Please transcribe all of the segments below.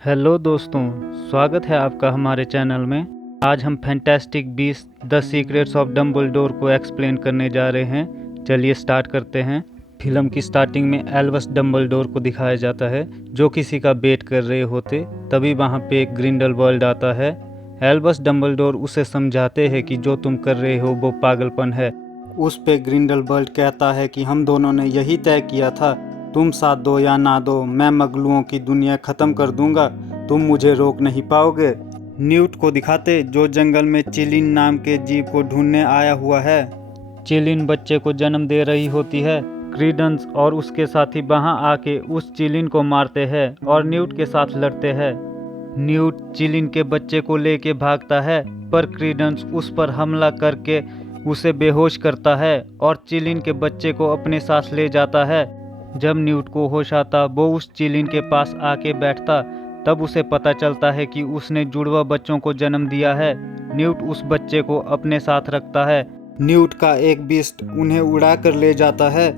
Hello दोस्तों, स्वागत है आपका हमारे चैनल में। आज हम fantastic beast the secrets of Dumbledore को एक्सप्लेन करने जा रहे हैं। चलिए स्टार्ट करते हैं। फिल्म की स्टार्टिंग में एल्बस डम्बलडोर को दिखाया जाता है जो किसी का वेट कर रहे होते। तभी वहाँ पे एक ग्रिंडलवाल्ड आता है। एल्बस डम्बलडोर उसे समझाते हैं कि जो तुम कर रहे हो वो पागलपन है। उस पे ग्रिंडलवाल्ड कहता है कि हम दोनों ने यही तय किया था, तुम साथ दो या ना दो, मैं मगलुओं की दुनिया ख़त्म कर दूंगा, तुम मुझे रोक नहीं पाओगे। न्यूट को दिखाते जो जंगल में चिलिन नाम के जीव को ढूंढने आया हुआ है। चिलिन बच्चे को जन्म दे रही होती है। क्रीडेंस और उसके साथी वहां आके उस चिलिन को मारते हैं और न्यूट के साथ लड़ते हैं। न्यूट चिलिन के बच्चे को लेके भागता है, पर क्रीडेंस उस पर हमला करके उसे बेहोश करता है और चिलिन के बच्चे को अपने साथ ले जाता है। जब न्यूट को होश आता वो उस चिलिन के पास आके बैठता, तब उसे पता चलता है कि उसने जुड़वा बच्चों को जन्म दिया है। न्यूट उस बच्चे को अपने साथ रखता है। न्यूट का एक बीस्ट उन्हें उड़ा कर ले जाता है।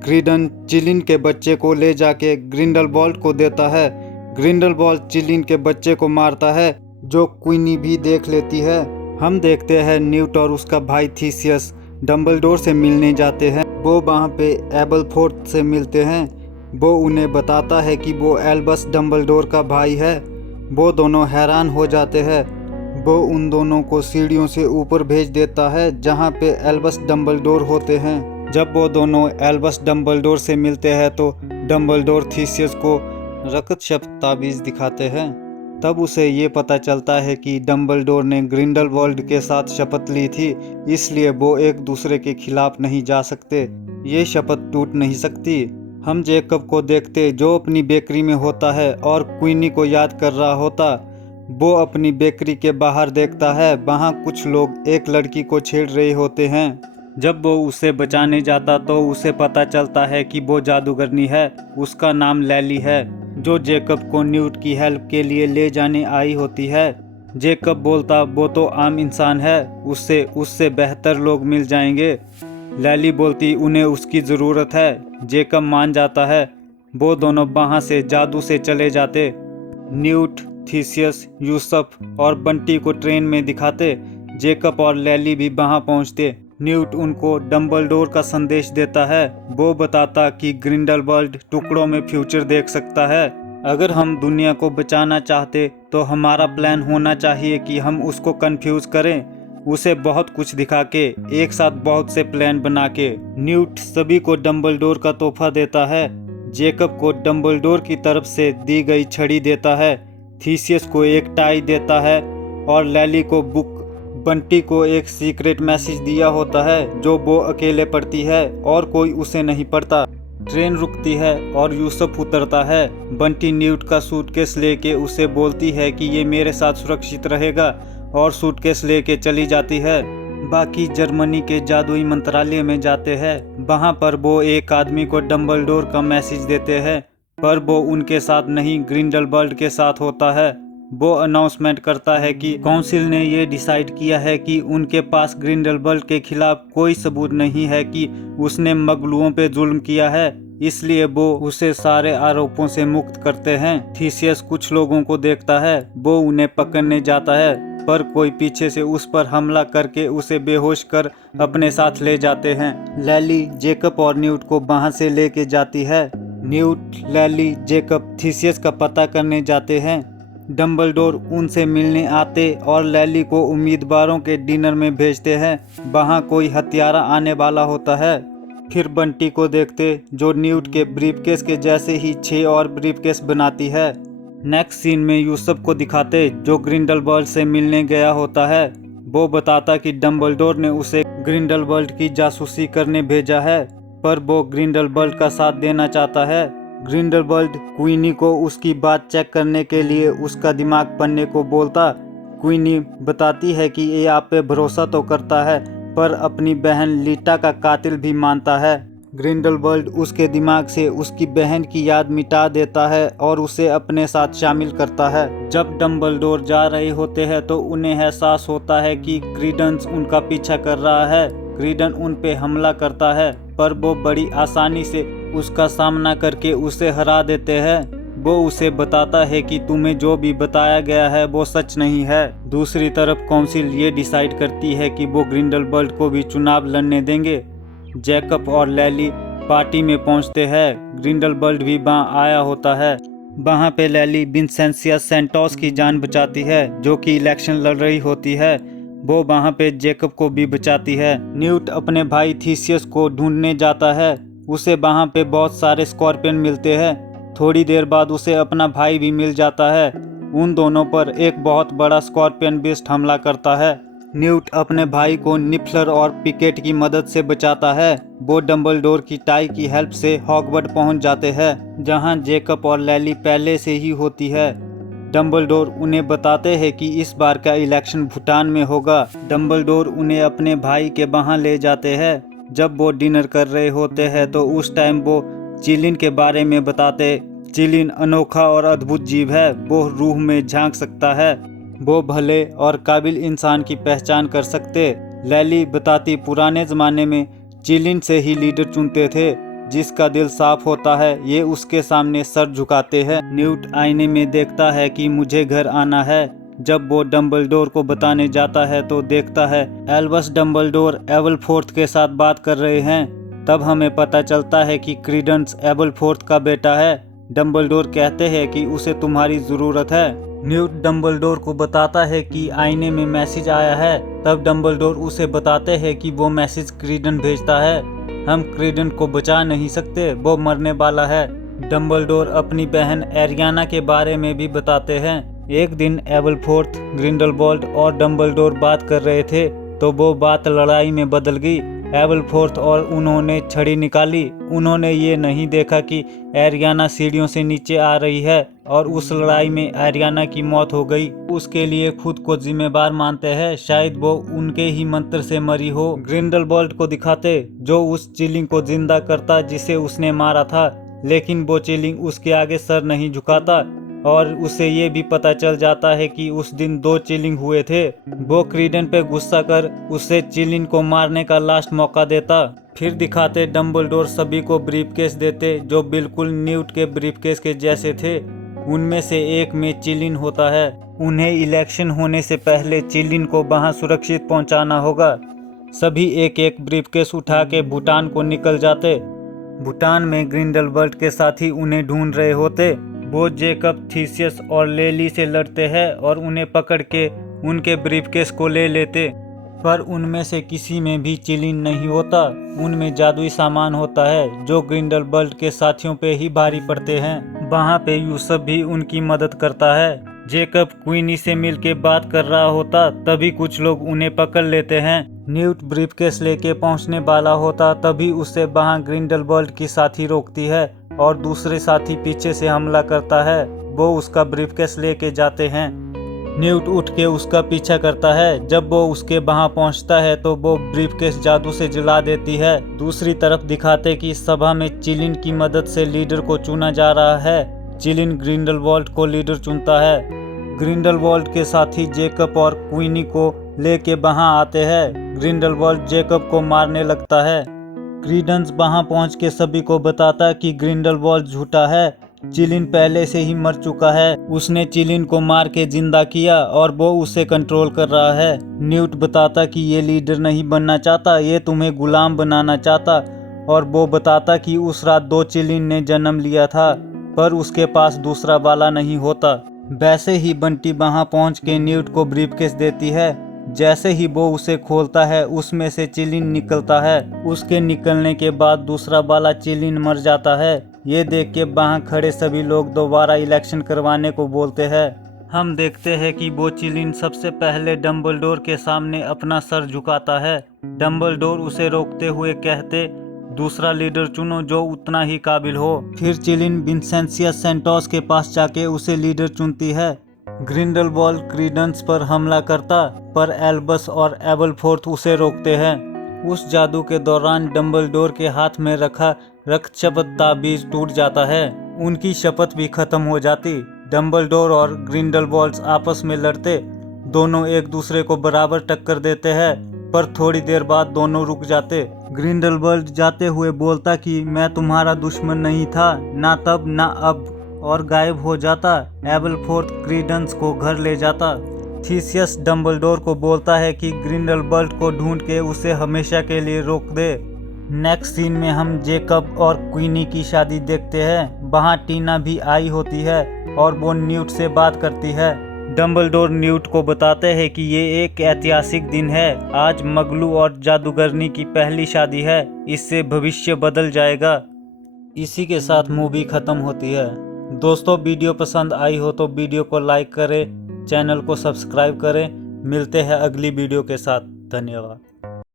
क्रीडेंस चिलिन के बच्चे को ले जाके ग्रिंडलवाल्ड को देता है। ग्रिंडलवाल्ड चिलिन के बच्चे को मारता है, जो क्वीनी भी देख लेती है। हम देखते हैं न्यूट और उसका भाई थीसियस डम्बलडोर से मिलने जाते हैं। वो वहाँ पे एबलफोर्थ से मिलते हैं। वो उन्हें बताता है कि वो एल्बस डम्बलडोर का भाई है। वो दोनों हैरान हो जाते हैं। वो उन दोनों को सीढ़ियों से ऊपर भेज देता है जहाँ पे एल्बस डम्बलडोर होते हैं। जब वो दोनों एल्बस डम्बलडोर से मिलते हैं तो डम्बलडोर थीसियस को रक्त ताबीज़ दिखाते हैं। तब उसे ये पता चलता है कि डम्बलडोर ने ग्रिंडलवाल्ड के साथ शपथ ली थी, इसलिए वो एक दूसरे के खिलाफ नहीं जा सकते। ये शपथ टूट नहीं सकती। हम जेकब को देखते जो अपनी बेकरी में होता है और क्वीनी को याद कर रहा होता। वो अपनी बेकरी के बाहर देखता है, वहाँ कुछ लोग एक लड़की को छेड़ रहे होते हैं। जब वो उसे बचाने जाता तो उसे पता चलता है कि वो जादूगरनी है। उसका नाम लैली है, जो जेकब को न्यूट की हेल्प के लिए ले जाने आई होती है। जेकब बोलता वो तो आम इंसान है, उससे बेहतर लोग मिल जाएंगे। लैली बोलती उन्हें उसकी ज़रूरत है। जेकब मान जाता है। वो दोनों वहाँ से जादू से चले जाते। न्यूट, थीसियस, यूसुफ और बंटी को ट्रेन में दिखाते। जेकब और लैली भी वहाँ पहुँचते। न्यूट उनको डम्बलडोर का संदेश देता है। वो बताता कि ग्रिंडलवाल्ड टुकड़ों में फ्यूचर देख सकता है। अगर हम दुनिया को बचाना चाहते तो हमारा प्लान होना चाहिए कि हम उसको कंफ्यूज करें, उसे बहुत कुछ दिखा के, एक साथ बहुत से प्लान बना के। न्यूट सभी को डम्बलडोर का तोहफा देता है। जेकब को डम्बलडोर की तरफ से दी गई छड़ी देता है। थीसियस को एक टाई देता है और लैली को बुक। बंटी को एक सीक्रेट मैसेज दिया होता है जो वो अकेले पढ़ती है और कोई उसे नहीं पढ़ता। ट्रेन रुकती है और यूसुफ उतरता है। बंटी न्यूट का सूटकेस लेके उसे बोलती है कि ये मेरे साथ सुरक्षित रहेगा और सूटकेस लेके चली जाती है। बाकी जर्मनी के जादुई मंत्रालय में जाते हैं। वहाँ पर वो एक आदमी को डम्बलडोर का मैसेज देते हैं, पर वो उनके साथ नहीं ग्रिंडलवाल्ड के साथ होता है। वो अनाउंसमेंट करता है कि काउंसिल ने ये डिसाइड किया है कि उनके पास ग्रिंडलवाल्ड के खिलाफ कोई सबूत नहीं है कि उसने मगलुओं पे जुल्म किया है, इसलिए वो उसे सारे आरोपों से मुक्त करते हैं। थीसियस कुछ लोगों को देखता है। वो उन्हें पकड़ने जाता है, पर कोई पीछे से उस पर हमला करके उसे बेहोश कर अपने साथ ले जाते हैं। लैली जेकब और न्यूट को वहाँ से लेके जाती है। न्यूट, लैली, जेकब थीसियस का पता करने जाते हैं। डम्बलडोर उनसे मिलने आते और लैली को उम्मीदवारों के डिनर में भेजते हैं। वहाँ कोई हत्यारा आने वाला होता है। फिर बंटी को देखते जो न्यूट के ब्रीफकेस के जैसे ही 6 और ब्रीफकेस बनाती है। नेक्स्ट सीन में यूसुफ को दिखाते जो ग्रिंडलवाल्ड से मिलने गया होता है। वो बताता कि डम्बलडोर ने उसे ग्रिंडलवाल्ड की जासूसी करने भेजा है, पर वो ग्रिंडलवाल्ड का साथ देना चाहता है। ग्रिंडलवाल्ड क्वीनी को उसकी बात चेक करने के लिए उसका दिमाग पढ़ने को बोलता। क्वीनी बताती है कि ये आप पे भरोसा तो करता है, पर अपनी बहन लीटा का कातिल भी मानता है। ग्रिंडलवाल्ड उसके दिमाग से उसकी बहन की याद मिटा देता है और उसे अपने साथ शामिल करता है। जब डम्बलडोर जा रहे होते हैं तो उन्हें एहसास होता है कि क्रीडेंस उनका पीछा कर रहा है। क्रीडेंस उन पे हमला करता है, पर वो बड़ी आसानी से उसका सामना करके उसे हरा देते हैं। वो उसे बताता है कि तुम्हें जो भी बताया गया है वो सच नहीं है। दूसरी तरफ काउंसिल ये डिसाइड करती है कि वो ग्रिंडलवल्ड को भी चुनाव लड़ने देंगे। जैकब और लैली पार्टी में पहुंचते हैं। ग्रिंडलवल्ड भी वहां आया होता है। वहां पे लैली विंसेंसिया सेंटोस की जान बचाती है जो कि इलेक्शन लड़ रही होती है। वो वहां पे जैकब को भी बचाती है। न्यूट अपने भाई थीसियस को ढूंढने जाता है। उसे वहां पे बहुत सारे स्कॉर्पियन मिलते हैं। थोड़ी देर बाद उसे अपना भाई भी मिल जाता है। उन दोनों पर एक बहुत बड़ा स्कॉर्पियन बीस्ट हमला करता है। न्यूट अपने भाई को निफलर और पिकेट की मदद से बचाता है। वो डंबलडोर की टाई की हेल्प से हॉगवर्ड पहुंच जाते हैं जहां जैकब और लैली पहले से ही होती है। डंबलडोर उन्हें बताते हैं कि इस बार का इलेक्शन भूटान में होगा। डंबलडोर उन्हें अपने भाई के वहां ले जाते हैं। जब वो डिनर कर रहे होते हैं तो उस टाइम वो चिलिन के बारे में बताते। चिलिन अनोखा और अद्भुत जीव है। वो रूह में झांक सकता है। वो भले और काबिल इंसान की पहचान कर सकते। लैली बताती पुराने ज़माने में चिलिन से ही लीडर चुनते थे। जिसका दिल साफ होता है ये उसके सामने सर झुकाते हैं। न्यूट आईने में देखता है कि मुझे घर आना है। जब वो डंबलडोर को बताने जाता है तो देखता है एल्बस डंबलडोर एबलफोर्थ के साथ बात कर रहे हैं। तब हमें पता चलता है कि क्रीडेंस एबलफोर्थ का बेटा है। डंबलडोर कहते हैं कि उसे तुम्हारी ज़रूरत है। न्यूट डंबलडोर को बताता है कि आईने में मैसेज आया है। तब डंबलडोर उसे बताते हैं कि वो मैसेज क्रीडन भेजता है। हम क्रीडन को बचा नहीं सकते, वो मरने वाला है। डंबलडोर अपनी बहन एरियाना के बारे में भी बताते हैं। एक दिन एबलफोर्थ, ग्रिंडलवॉल्ड और डंबलडोर बात कर रहे थे तो वो बात लड़ाई में बदल गई। एबलफोर्थ और उन्होंने छड़ी निकाली। उन्होंने ये नहीं देखा कि एरियाना सीढ़ियों से नीचे आ रही है और उस लड़ाई में एरियाना की मौत हो गई। उसके लिए खुद को जिम्मेदार मानते हैं। शायद वो उनके ही मंत्र से मरी हो। ग्रिंडलवॉल्ड को दिखाते जो उस चिलिंग को जिंदा करता जिसे उसने मारा था, लेकिन वो चिलिंग उसके आगे सर नहीं झुकाता और उसे ये भी पता चल जाता है कि उस दिन 2 चिलिंग हुए थे। वो क्रीडन पे गुस्सा कर उसे चिलिंग को मारने का लास्ट मौका देता। फिर दिखाते डंबलडोर सभी को ब्रीफकेस देते जो बिल्कुल न्यूट के ब्रीफकेस के जैसे थे। उनमें से एक में चिलिन होता है। उन्हें इलेक्शन होने से पहले चिलिन को वहां सुरक्षित पहुंचाना होगा। सभी एक एक ब्रीफकेस उठा के भूटान को निकल जाते। भूटान में ग्रिंडलवल्ड के साथी उन्हें ढूंढ रहे होते। वो जैकब, थीसियस और लेली से लड़ते हैं और उन्हें पकड़ के उनके ब्रीफकेस को ले लेते। पर उनमें से किसी में भी चिलिन नहीं होता। उनमें जादुई सामान होता है जो ग्रिंडलवल्ड के साथियों पे ही भारी पड़ते हैं। वहाँ पे यूसुफ भी उनकी मदद करता है। जैकब क्वीनी से मिलके बात कर रहा होता तभी कुछ लोग उन्हें पकड़ लेते हैं। न्यूट ब्रीफकेस लेके पहुंचने वाला होता तभी उसे वहां ग्रिंडलवल्ड की साथी रोकती है और दूसरे साथी पीछे से हमला करता है। वो उसका ब्रीफकेस लेके जाते हैं। न्यूट उठ के उसका पीछा करता है। जब वो उसके वहां पहुंचता है तो वो ब्रीफकेस जादू से जला देती है। दूसरी तरफ दिखाते कि सभा में चिलिन की मदद से लीडर को चुना जा रहा है। चिलिन ग्रिंडलवॉल्ड को लीडर चुनता है। ग्रिंडलवॉल्ड के साथी जैकब और क्वीनी को लेके वहां आते हैं। ग्रिंडलवॉल्ड जैकब को मारने लगता है। क्रीडेंस वहां पहुंच के सभी को बताता कि ग्रिंडलवॉल्ड झूठा है। चिलिन पहले से ही मर चुका है। उसने चिलिन को मार के जिंदा किया और वो उसे कंट्रोल कर रहा है। न्यूट बताता कि ये लीडर नहीं बनना चाहता, ये तुम्हें गुलाम बनाना चाहता। और वो बताता कि उस रात 2 चिलिन ने जन्म लिया था पर उसके पास दूसरा बाला नहीं होता। वैसे ही बंटी वहां पहुंच के न्यूट को ब्रीफकेस देती है। जैसे ही वो उसे खोलता है उसमें से चिलिन निकलता है। उसके निकलने के बाद दूसरा वाला चिलिन मर जाता है। ये देख के वहां खड़े सभी लोग दोबारा इलेक्शन करवाने को बोलते हैं। हम देखते हैं कि वो चिलिन सबसे पहले डंबलडोर के सामने अपना सर झुकाता है। डंबलडोर उसे रोकते हुए कहते दूसरा लीडर चुनो जो उतना ही काबिल हो। फिर चिलिन विंसेंसिया सेंटोस के पास जाके उसे लीडर चुनती है। ग्रिंडलवॉल्ड क्रीडेंस पर हमला करता पर एल्बस और एबलफोर्थ उसे रोकते हैं। उस जादू के दौरान डंबलडोर के हाथ में रखा रक्त शपथ ताबीज टूट जाता है। उनकी शपथ भी खत्म हो जाती। डंबलडोर और ग्रिंडलवॉल्ड आपस में लड़ते। दोनों एक दूसरे को बराबर टक्कर देते हैं पर थोड़ी देर बाद दोनों रुक जाते। ग्रिंडलवॉल्ड जाते हुए बोलता कि मैं तुम्हारा दुश्मन नहीं था, ना तब ना अब। और गायब हो जाता। एबलफोर्थ क्रीडेंस को घर ले जाता। थीसियस डम्बलडोर को बोलता है कि ग्रिंडलवल्ड को ढूंढ के उसे हमेशा के लिए रोक दे। नेक्स्ट सीन में हम जेकब और क्वीनी की शादी देखते हैं। वहाँ टीना भी आई होती है और वो न्यूट से बात करती है। डम्बलडोर न्यूट को बताते हैं कि ये एक ऐतिहासिक दिन है। आज मगलू और जादूगरनी की पहली शादी है, इससे भविष्य बदल जाएगा। इसी के साथ मूवी खत्म होती है। दोस्तों, वीडियो पसंद आई हो तो वीडियो को लाइक करें, चैनल को सब्सक्राइब करें। मिलते हैं अगली वीडियो के साथ। धन्यवाद।